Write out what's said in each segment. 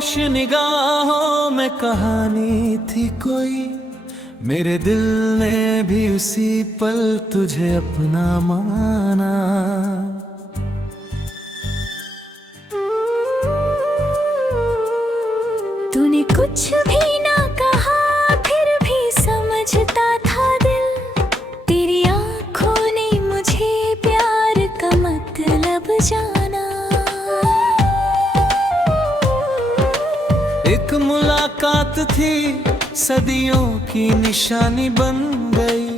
खामोश निगाहों में कहानी थी कोई, मेरे दिल ने भी उसी पल तुझे अपना माना। तूने कुछ भी ना कहा फिर भी समझता था दिल, तेरी आंखों ने मुझे प्यार का मतलब जाना। एक मुलाकात थी सदियों की निशानी बन गई,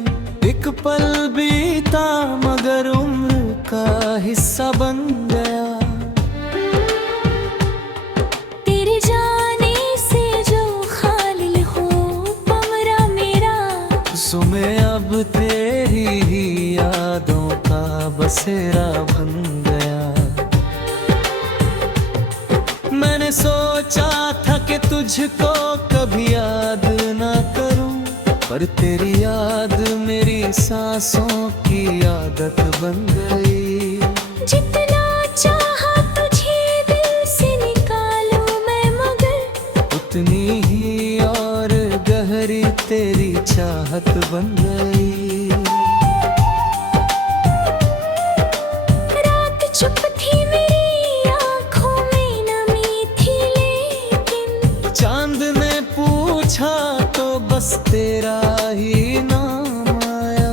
एक पल बीता मगर उम्र का हिस्सा बन गया। तेरे जाने से जो खालिल हो कमरा मेरा, सो मैं अब तेरी ही यादों का बसेरा बन गया। मैंने सोचा था कि तुझको कभी याद ना करूं, पर तेरी याद मेरी सांसों की आदत बन गई। जितना चाहा तुझे दिल से निकालूं मैं मगर, उतनी ही और गहरी तेरी चाहत बन गई। रात चुप थी मेरी आंखों में नमी थी, लेकिन चांद ने पूछा तो बस तेरा ही नाम आया।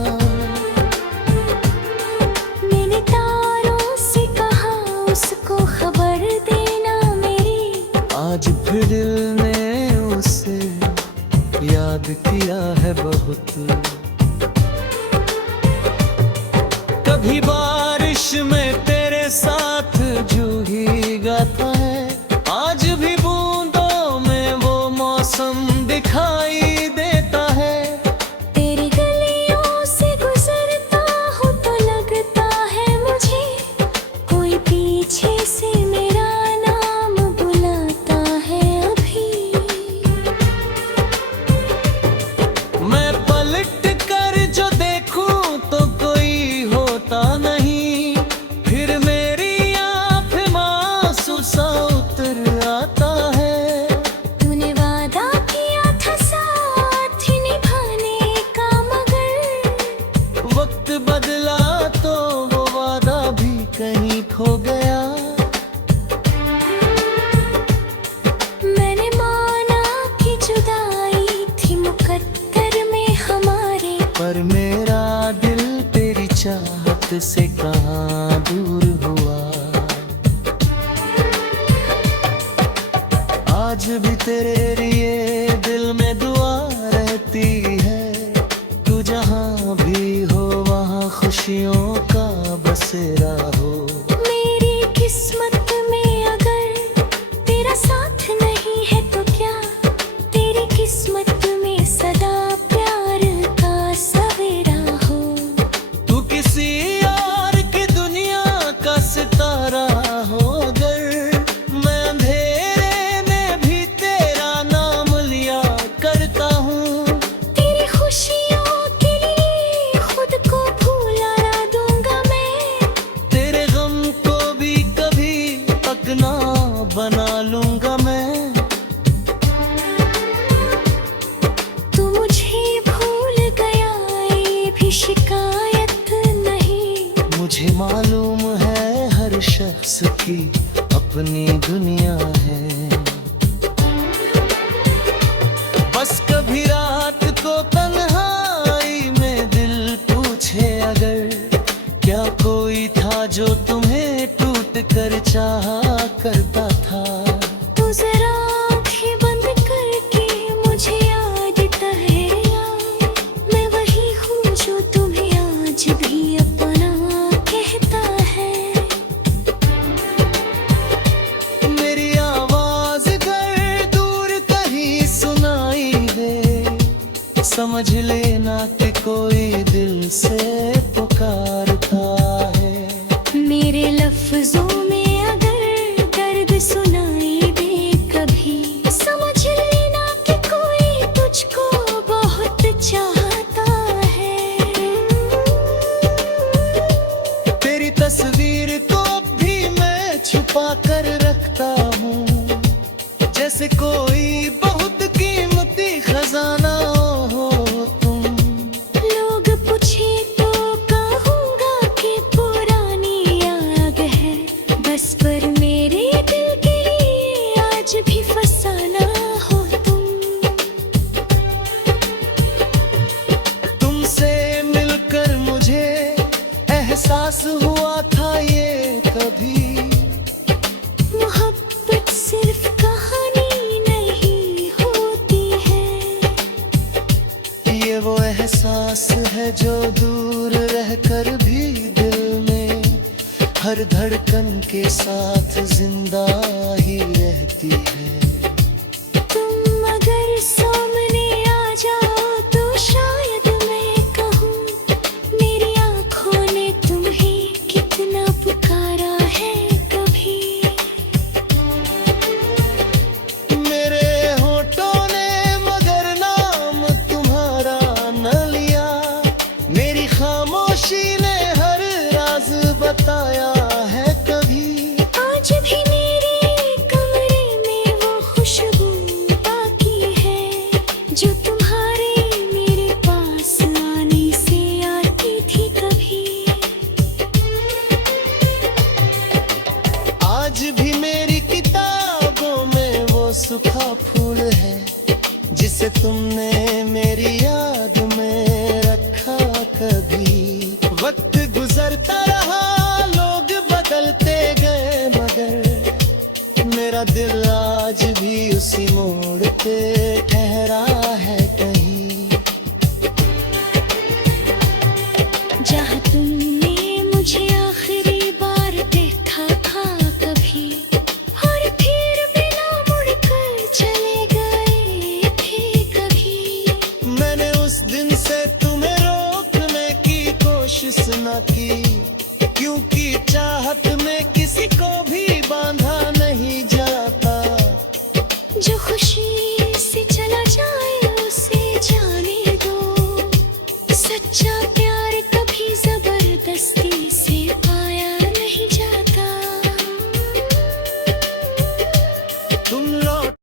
मैंने तारों से कहा उसको खबर देना मेरी, आज फिर दिल ने उसे याद किया है बहुत। कभी बारिश में तेरे साथ जूही गाता है, आज भी बूंदों में वो मौसम दिखाई देता है। तेरी गलियों से गुजरता हूँ तो लगता है मुझे कोई पीछे से मेरा नाम बुलाता है अभी। मैं पलट कर जो देखूं तो कोई होता नहीं, फिर मेरी आँख में आंसू सा उतर आता है। तूने वादा किया था साथ निभाने का मगर, वक्त बदला तो वो वादा भी कहीं खो गया। मैंने माना कि जुदाई थी मुकद्दर में हमारे, पर मेरा दिल तेरी चाहत से कहाँ दूर हुआ। आज भी तेरे लिए दिल में दुआ रहती है, तू जहाँ भी हो वहाँ खुशियों का बसेरा हो। मेरी किस्मत में अगर तेरा साथ नहीं है तो क्या, तेरी किस्मत में सदा प्यार का सवेरा हो। तू किसी और की दुनिया का सितारा हो, अगर मैं अंधेरे में भी तेरा नाम लिया करता हूँ। तेरी खुशियों के लिए खुद को भूला ना दूंगा मैं, तेरे गम को भी कभी अपना बना लूंगा मैं। तू मुझे भूल गया ये भी शिकायत नहीं, मुझे मालूम है हर शख्स की अपनी दुनिया है। बस कभी रात को तन्हाई में दिल पूछे अगर, क्या कोई था जो तुम्हें टूट कर चाहा करता था। तू जरा आँखें बंद करके मुझे याद ठहरा, मैं वही हूँ जो तुम्हें आज भी अपना कहता है। मेरी आवाज अगर दूर कहीं सुनाई दे, समझ लेना कि कोई दिल से पुकारता है। मेरे लफ्जों में अगर दर्द सुनाई दे कभी, समझ लेना कि कोई तुझको बहुत चाहता है। तेरी तस्वीर को भी मैं छुपा कर रखता हूँ, जैसे कोई बहुत कीमती खजाना हो तुम। लोग पूछे तो कहूँगा कि पुरानी याद है बस, पर मेरे दिल के लिए आज भी फसाना हो तुम। तुमसे मिलकर मुझे एहसास हुआ था ये कभी, मोहब्बत सिर्फ कहानी नहीं होती है। ये वो एहसास है जो दूर रहकर भी दिल में हर धड़कन के साथ जिंदा ही रहती है। तुम अगर सामने आ जाओ तो शायद मैं कहूँ, मेरी आँखों ने तुम्हें कितना पुकारा है कभी। मेरे होठों ने मगर नाम तुम्हारा न लिया, मेरी खामोशी ने हर राज बताया है कभी। आज भी मेरे कमरे में वो खुशबू बाकी है जो तुम्हारे मेरे पास आने से आती थी कभी। आज भी मेरी किताबों में वो सूखा फूल है जिसे तुमने मेरी याद में रखा कभी। वक्त गुजरता रहा, लोग बदलते गए, मगर मेरा दिल आज भी उसी मोड़ पे ठहरा है कहीं। जहाँ तुमने मुझे आखिरी बार देखा था कभी, और फिर बिना मुड़कर चले गए थे कभी। मैंने उस दिन से तुम्हें रोकने की कोशिश न की, क्योंकि चाहत में किसी को भी बांधा नहीं जाता। जो खुशी से चला जाए उसे जाने दो, सच्चा प्यार कभी जबरदस्ती से पाया नहीं जाता। तुम लौट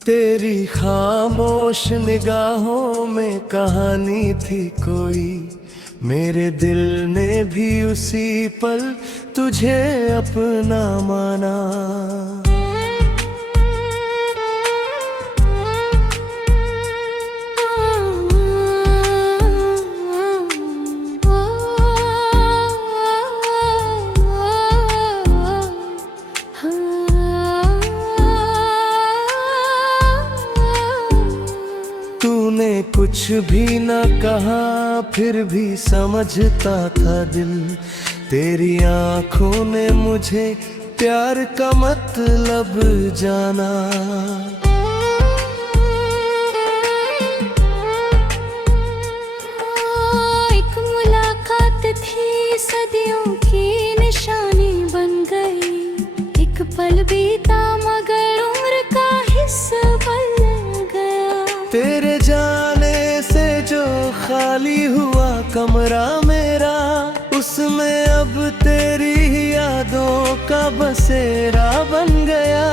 तेरी खामोश निगाहों में कहानी थी कोई, मेरे दिल ने भी उसी पल तुझे अपना माना। तूने कुछ भी न कहा फिर भी समझता था दिल, तेरी आंखों ने मुझे प्यार का मतलब जाना। एक मुलाकात थी सदियों की निशानी बन गई, एक पल बीता मगर उम्र का हिस्सा बन गया। तेरे जाने से जो खाली हुआ कमरा मेरा, उसमें अब तेरी यादों का बसेरा बन गया।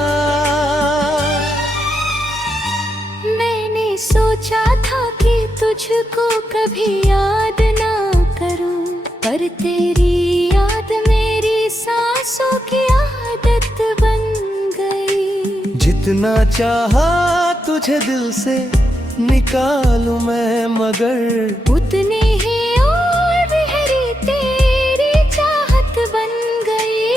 मैंने सोचा था कि तुझको कभी याद ना करूं, पर तेरी याद मेरी सांसों की आदत बन गई। जितना चाहा तुझे दिल से निकालूं मैं, मगर उतनी ही और गहरी तेरी चाहत बन गई।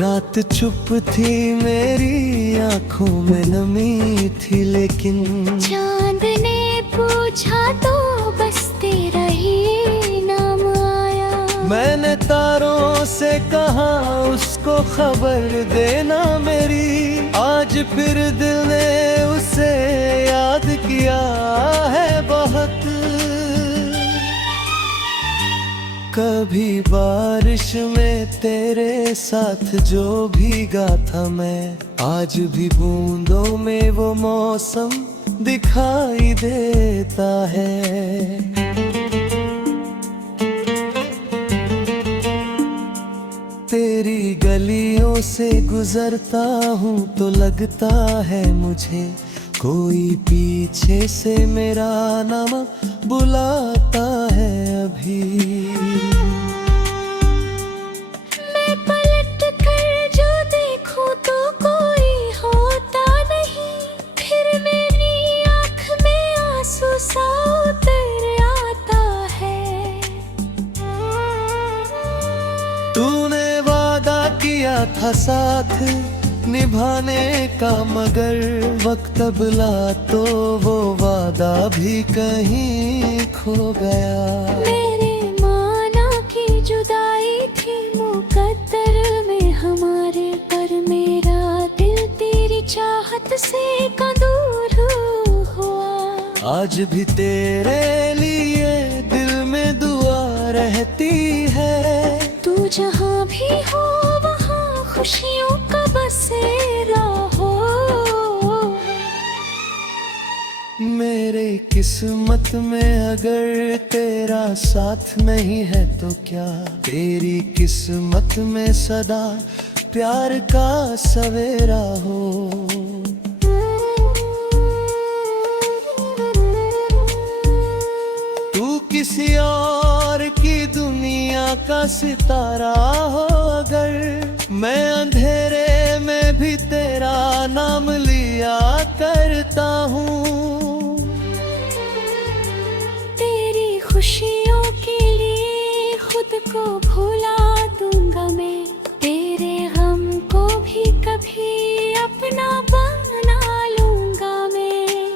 रात चुप थी मेरी आंखों में नमी थी, लेकिन चांद ने पूछा तो बस तेरा ही नाम आया। मैंने तारों से कहा उसको खबर देना मेरी, आज फिर दिल ने उसे याद किया है बहुत। कभी बारिश में तेरे साथ जो भीगा था मैं, आज भी बूंदों में वो मौसम दिखाई देता है। तेरी गलियों से गुजरता हूँ तो लगता है मुझे कोई पीछे से मेरा नाम बुलाता है अभी। मैं पलट कर जो देखूं तो कोई होता नहीं, फिर मेरी आँख में आंसू सा उतर आता है। तूने वादा किया था साथ निभाने का, मगर वक्त बदला तो वो वादा भी कहीं खो गया। मेरे माना की जुदाई थी मुकद्दर में हमारे, पर मेरा दिल तेरी चाहत से दूर हुआ। आज भी तेरे लिए दिल में दुआ रहती है। तू जहाँ भी हो वहाँ खुशियों का बसेरा हो। मेरे किस्मत में अगर तेरा साथ नहीं है तो क्या तेरी किस्मत में सदा प्यार का सवेरा हो। तू किसी और की दुनिया का सितारा हो अगर, मैं अंधेरे में भी तेरा नाम लिया करता हूँ। तेरी खुशियों के लिए खुद को भुला दूंगा मैं, तेरे गम को भी कभी अपना बना लूंगा मैं।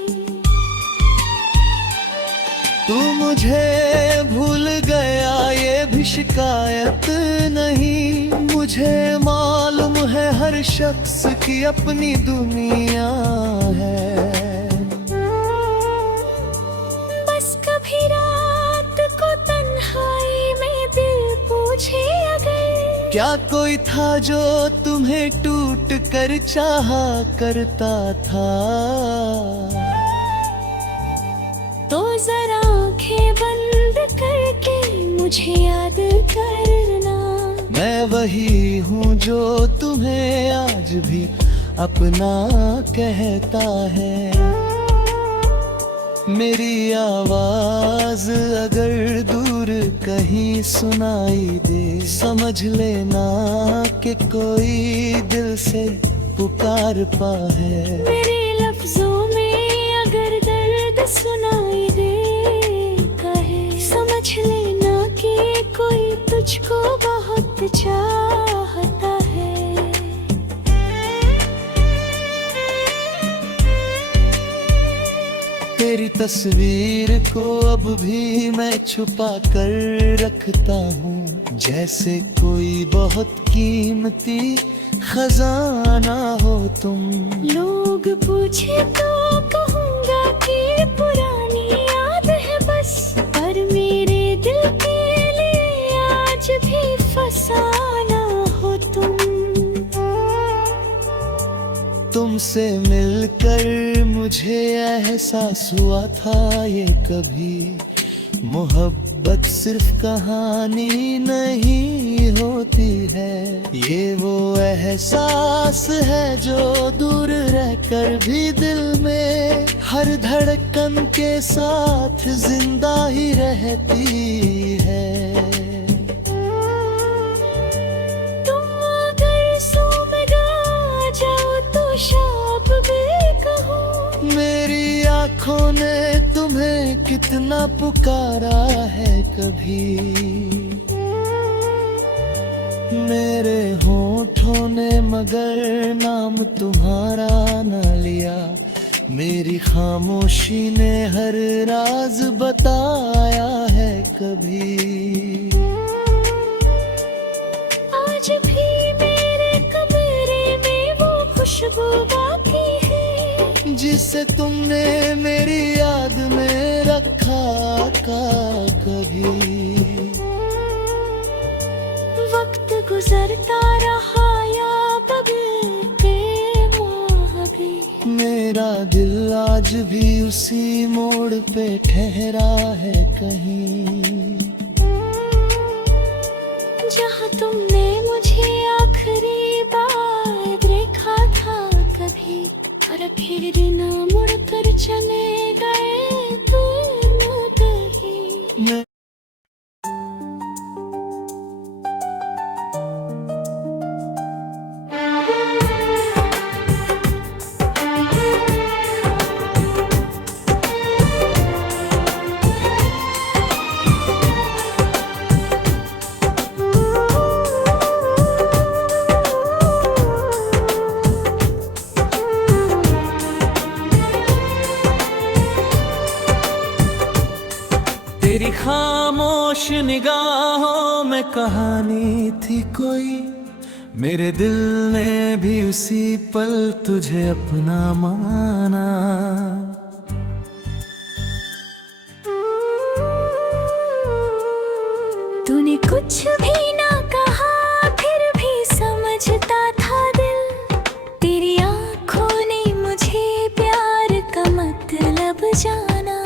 तू मुझे भूल गया ये भी शिकायत नहीं, मुझे मालूम है हर शख्स की अपनी दुनिया है। बस कभी रात को तन्हाई में दिल पूछे अगर, क्या कोई था जो तुम्हें टूट कर चाहा करता था, तो जरा आंखें बंद करके मुझे याद करना। मैं वही हूँ जो तुम्हें आज भी अपना कहता है। मेरी आवाज अगर दूर कहीं सुनाई दे, समझ लेना कि कोई दिल से पुकार पा है। मेरे लफ्जों में अगर दर्द सुनाई दे कहे, समझ लेना कि कोई तुझको बहुत चाहता है। तेरी तस्वीर को अब भी मैं छुपा कर रखता हूँ, जैसे कोई बहुत कीमती खजाना हो तुम। लोग पूछे तो कहूँगा कि पुरानी याद है बस, पर मेरे दिल के लिए आज भी फसाना हो तुम। तुमसे मिलकर मुझे एहसास हुआ था ये कभी, मोहब्बत सिर्फ कहानी नहीं होती है। ये वो एहसास है जो दूर रहकर भी दिल में हर धड़कन के साथ जिंदा ही रहती है। तुम अगर सो में गा जाओ तो शाप भी कहूँ, मेरी आँखों ने तुम्हें कितना पुकारा है कभी, मेरे होठों ने मगर नाम तुम्हारा न लिया। मेरी खामोशी ने हर राज बताया है कभी। आज भी मेरे कमरे में वो खुशबू बाकी है, जिसे तुमने मेरी याद में रखा का कभी। गुजरता रहा या बदलते माह भी। मेरा दिल आज भी उसी मोड़ पे ठहरा है कहीं, जहाँ तुमने मुझे आखिरी बार देखा था कभी। और फिर दिन मुड़ कर चले गए तुम कहीं। मैं तेरी खामोश निगाहों में कहानी थी कोई, मेरे दिल ने भी उसी पल तुझे अपना माना। तूने कुछ भी ना कहा फिर भी समझता था दिल। तेरी आंखों ने मुझे प्यार का मतलब जाना।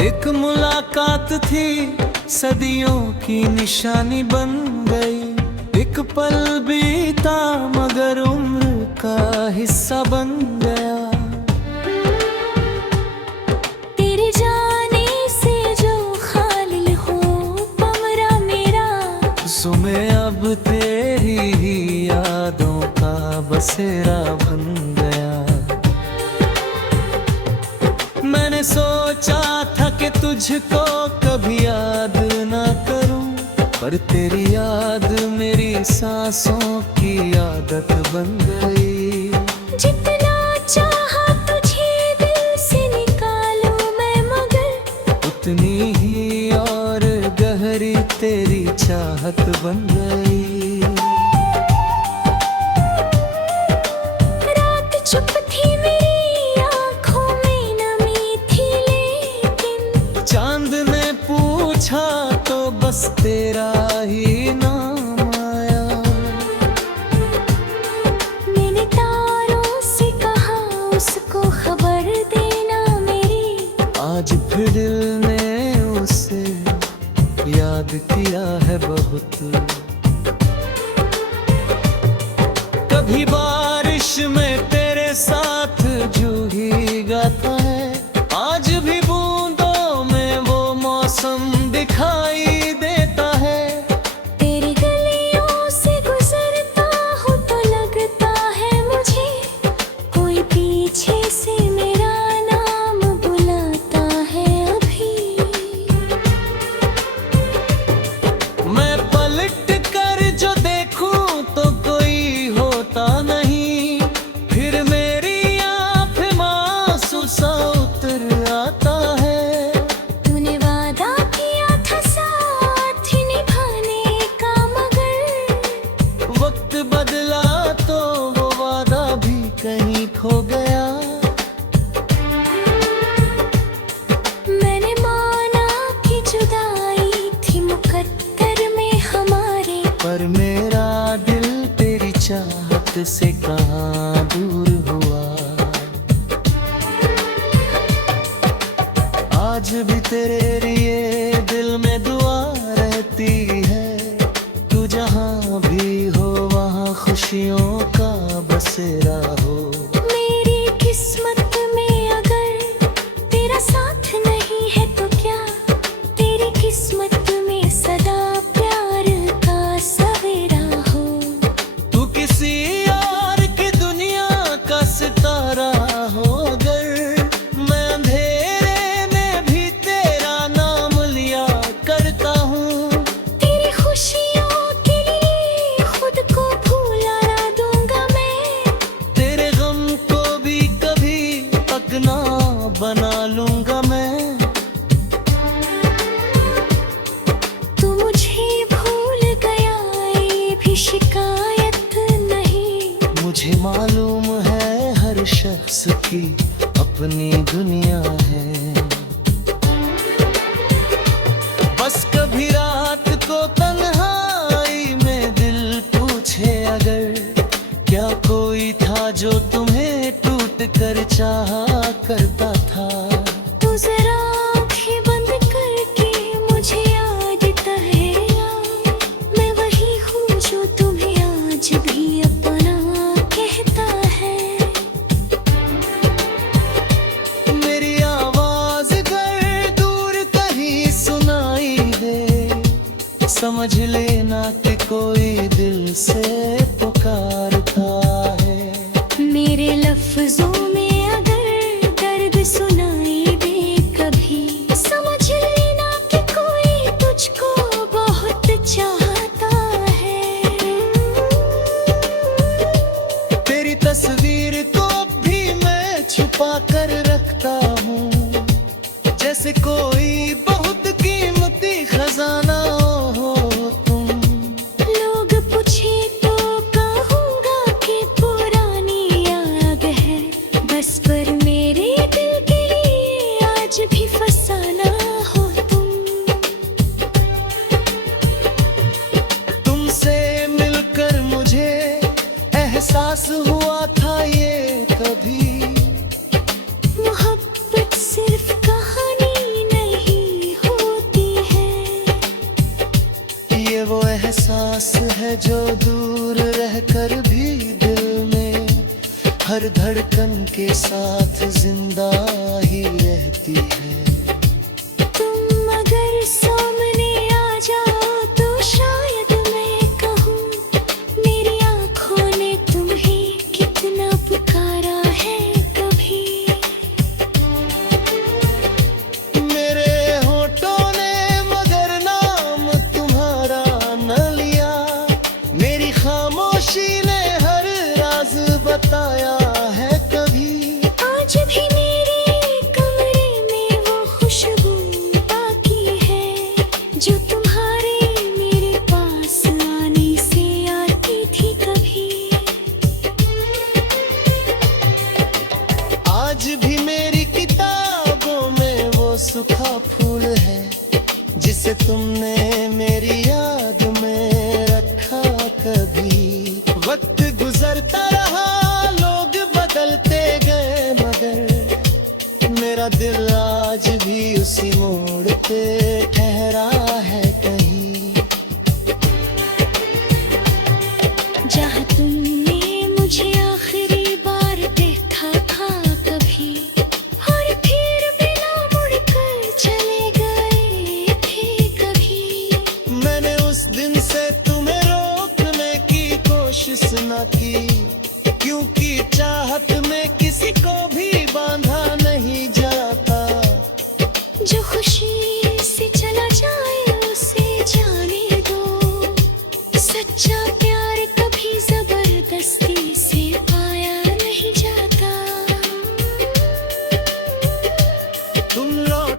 एक मुलाकात थी सदियों की निशानी बन गई। एक पल बीता मगर उम्र का हिस्सा बन गया। तेरे जाने से जो खालिल हो कमरा मेरा, सो मैं अब तेरी ही यादों का बसेरा बन गया। मैंने सोचा था कि तुझको कभी याद ना करूं, पर तेरी याद मेरी सांसों की आदत बन गई। जितना चाहा तुझे दिल से निकालूं मैं मगर, उतनी ही और गहरी तेरी चाहत बन गई। रात चुप थी मेरी आंखों में नमी थी, लेकिन चांद ने पूछा तो बस तेरा ही नाम आया। मैंने तारों से कहा उसको खबर देना मेरी। आज फिर दिल ने उसे याद किया है बहुत। कभी बारिश में तेरे साथ जूही गाता है, आज भी बूंदों में वो मौसम दिखाई देता है। तेरी गलियों से गुजरता हूँ तो लगता है मुझे कोई पीछे से मेरा नाम बुलाता है अभी। मैं पलट कर जो देखूं तो कोई होता नहीं, फिर मेरी आँख में आंसू सा उतर आता है। तूने वादा किया था साथ निभाने का मगर, वक्त बदला तो वो वादा भी कहीं खो गया। मैंने माना कि जुदाई थी मुकद्दर में हमारे, पर मेरा दिल तेरी चाहत से कहाँ दूर हुआ। आज भी तेरे लिए दिल में दुआ रहती है। तू जहाँ भी हो वहाँ खुशियों का बसेरा हो। मेरी किस्मत में अगर तेरा साथ नहीं है तो क्या, तेरी किस्मत में सदा प्यार का सवेरा हो। तू किसी और की दुनिया का सितारा हो अगर, मैं अंधेरे में भी तेरा नाम लिया करता हूँ। तेरी खुशियों के लिए खुद को भूला ना दूंगा मैं, तेरे गम को भी कभी अपना बना लूंगा मैं। तू मुझे भूल गया ये भी शिकायत नहीं। मुझे मालूम है हर शख्स की अपनी दुनिया है। बस कभी रात समझ लेना कि कोई दिल से पुकारता है। मेरे लफ्जों में अगर दर्द सुनाई दे कभी, समझ लेना कि कोई तुझको बहुत चाहता है। तेरी तस्वीर को भी मैं छुपा कर रखता हूँ, जैसे कोई बहुत कीमती खजाना हो तुम। लोग पूछे तो कहूँगा कि पुरानी याद है, बस पर मेरे दिल के लिए आज भी फसाना हो तुम। तुमसे मिलकर मुझे एहसास हुआ था ये कभी, मोहब्बत सिर्फ कहानी नहीं होती है। ये वो एहसास है जो दूर रहकर भी दिल में हर धड़कन के साथ जिंदा ही रहती है। तुम अगर सामने आ जाओ तो शायद मैं कहूँ, मेरी आँखों ने तुम्हें कितना पुकारा है कभी। मेरे होठों ने मगर नाम तुम्हारा न लिया, मेरी खामोशी ने हर राज बताया है कभी। आज भी मेरे कमरे में वो खुशबू बाकी है, जो तुम्हारे मेरे पास आने से आती थी कभी। आज भी मेरी किताबों में वो सूखा फूल है, जिसे तुमने मेरी याद में रखा कभी। वक्त गुजरता रहा, लोग बदलते गए, मगर मेरा दिल आज भी उसी मोड़ पे ठहरा है कहीं। जहाँ तुमने मुझे आखिरी बार देखा था कभी, और फिर बिना मुड़कर चले गए थे कभी। मैंने उस दिन से तुम्हें रोकने की कोशिश न की, क्योंकि चाहत में किसी को भी बांधा नहीं जाता। जो खुशी से चला जाए उसे जाने दो, सच्चा प्यार कभी जबरदस्ती से पाया नहीं जाता। तुम लौट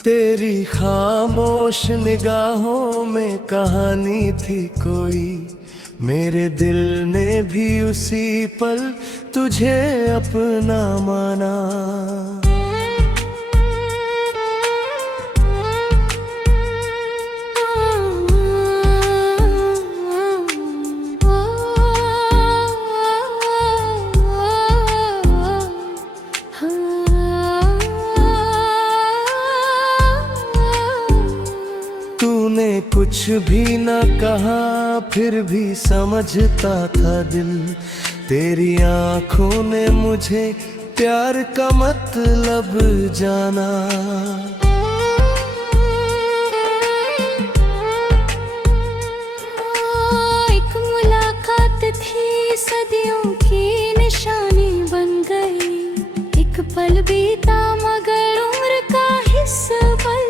तेरी खामोश निगाहों में कहानी थी कोई, मेरे दिल ने भी उसी पल तुझे अपना माना। तूने कुछ भी न कहा फिर भी समझता था दिल, तेरी आंखों ने मुझे प्यार का मतलब जाना। एक मुलाकात थी सदियों की निशानी बन गई, एक पल बीता मगर उम्र का हिस्सा बन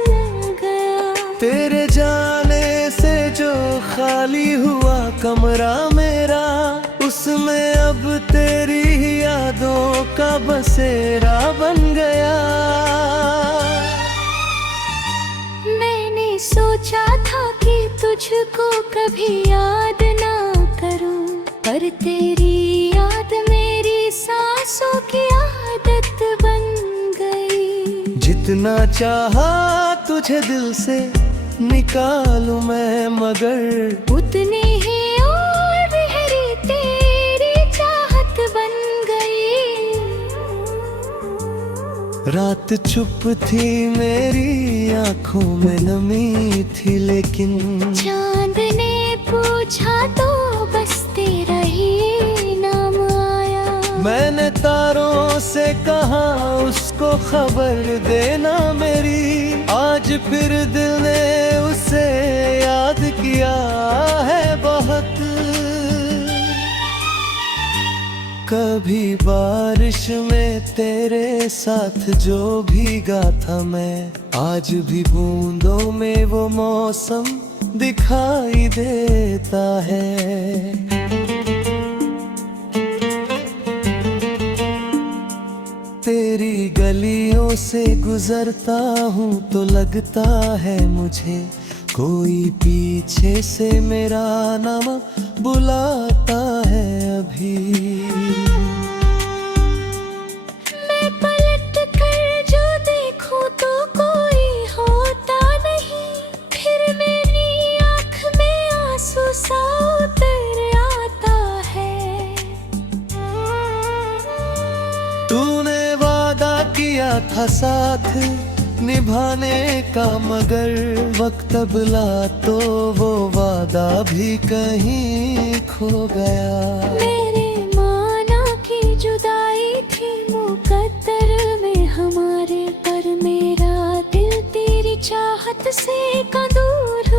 गया। तेरे जाने से जो खाली हुआ कमरा मेरा, उसमें अब तेरी यादों का बसेरा बन गया। मैंने सोचा था कि तुझको कभी याद ना करूं, पर तेरी याद मेरी सांसों की आदत बन गई। जितना चाहा तुझे दिल से निकालूं मैं, मगर उतनी ही और गहरी तेरी चाहत बन गई। रात चुप थी मेरी आंखों में नमी थी, लेकिन चांद ने पूछा तो बस तेरा ही नाम आया। मैंने तारों से कहा उसको खबर देना मेरी, आज फिर दिल ने उसे याद किया है बहुत। कभी बारिश में तेरे साथ जो भीगा था मैं, आज भी बूंदों में वो मौसम दिखाई देता है। तेरी गलियों से गुजरता हूँ तो लगता है मुझे कोई पीछे से मेरा नाम बुलाता है अभी। मैं पलट कर जो देखूं तो कोई होता नहीं, फिर मेरी आँख में आंसू सा उतर आता है। तूने वादा किया था साथ निभाने का, मगर वक्त बदला तो वो वादा भी कहीं खो गया। मेरे माना की जुदाई थी मुकद्दर में हमारे, पर मेरा दिल तेरी चाहत से का दूर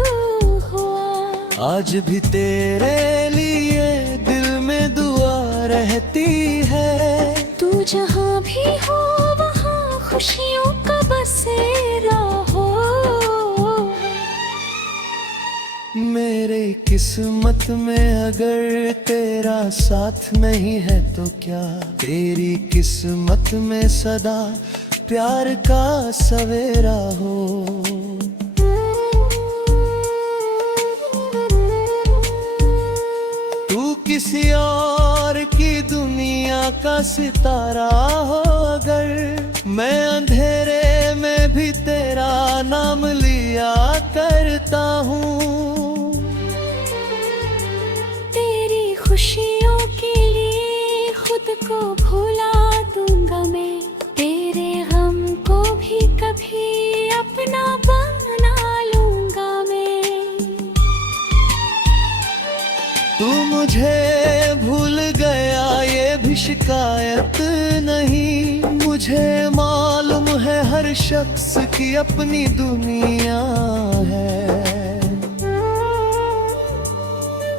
हुआ। आज भी तेरे लिए दिल में दुआ रहती है, तू जहाँ भी हो वहाँ खुशियों का बसेरा हो। मेरे किस्मत में अगर तेरा साथ नहीं है तो क्या तेरी किस्मत में सदा प्यार का सवेरा हो। तू किसी और की दुनिया का सितारा हो अगर, मैं अंधेरे में भी तेरा नाम लिया करता हूँ। तेरी खुशियों के लिए खुद को भुला दूंगा मैं, तेरे गम को भी कभी अपना बना लूंगा मैं। तू मुझे भूल गया ये भी शिकायत नहीं, मुझे मालूम है हर शख्स की अपनी दुनिया है।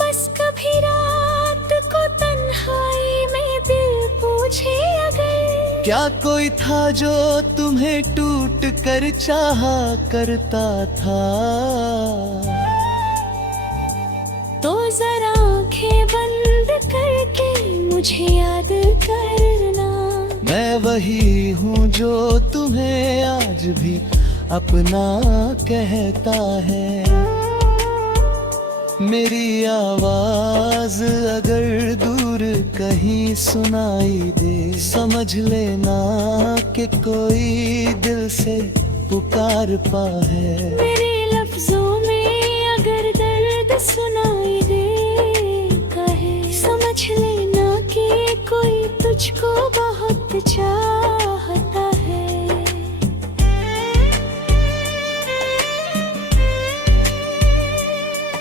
बस कभी रात को तन्हाई में दिल पूछे अगर, क्या कोई था जो तुम्हें टूट कर चाहा करता था, तो जरा आंखें बंद करके मुझे याद करना। मैं वही हूँ जो तुम्हें आज भी अपना कहता है। मेरी आवाज अगर दूर कहीं सुनाई दे, समझ लेना कि कोई दिल से पुकार पा है। मेरे लफ्जों में अगर दर्द सुनाई दे कहे, समझ लेना कि कोई तुझको बहुत चाहता है।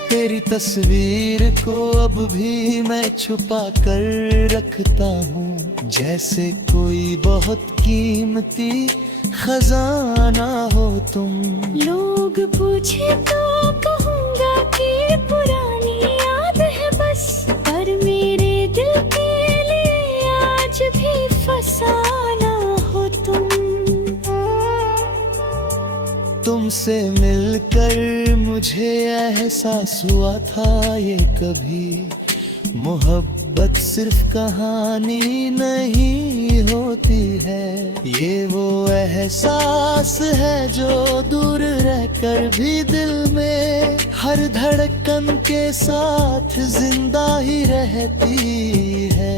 तेरी तस्वीर को अब भी मैं छुपा कर रखता हूँ, जैसे कोई बहुत कीमती खजाना हो तुम। लोग पूछे तो कहूँगा कि पुरानी याद है बस, पर मेरे दिल के लिए आज भी फसाना हो तुम। तुमसे मिलकर मुझे एहसास हुआ था ये कभी, मोहब्बत सिर्फ कहानी नहीं होती है। ये वो एहसास है जो दूर रहकर भी दिल में हर धड़कन के साथ जिंदा ही रहती है।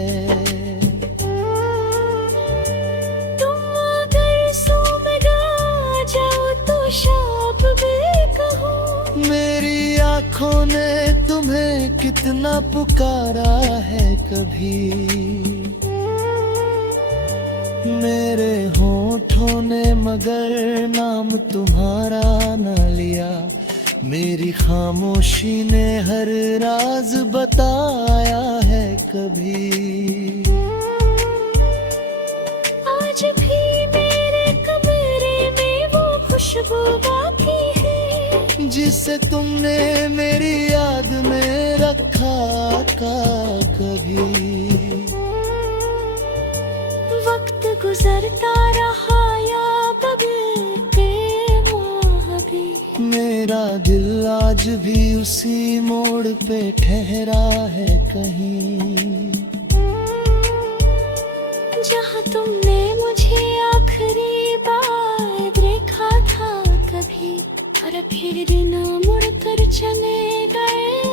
तुम अगर सो में गा जाओ तो शाप भी कहूँ, मेरी आँखों ने तुम्हें कितना पुकारा है कभी। मेरे हों होठों ने मगर नाम तुम्हारा न लिया। मेरी खामोशी ने हर राज बताया है कभी। आज भी मेरे कमरे में वो खुशबू बाकी है, जिसे तुमने मेरी याद में रखा था कभी। वक्त गुजरता रहा या बदलते माह भी, मेरा दिल आज भी उसी मोड़ पे ठहरा है कहीं। जहाँ तुमने मुझे आखिरी बार देखा था कभी, और फिर दिन मुड़ कर चले गए।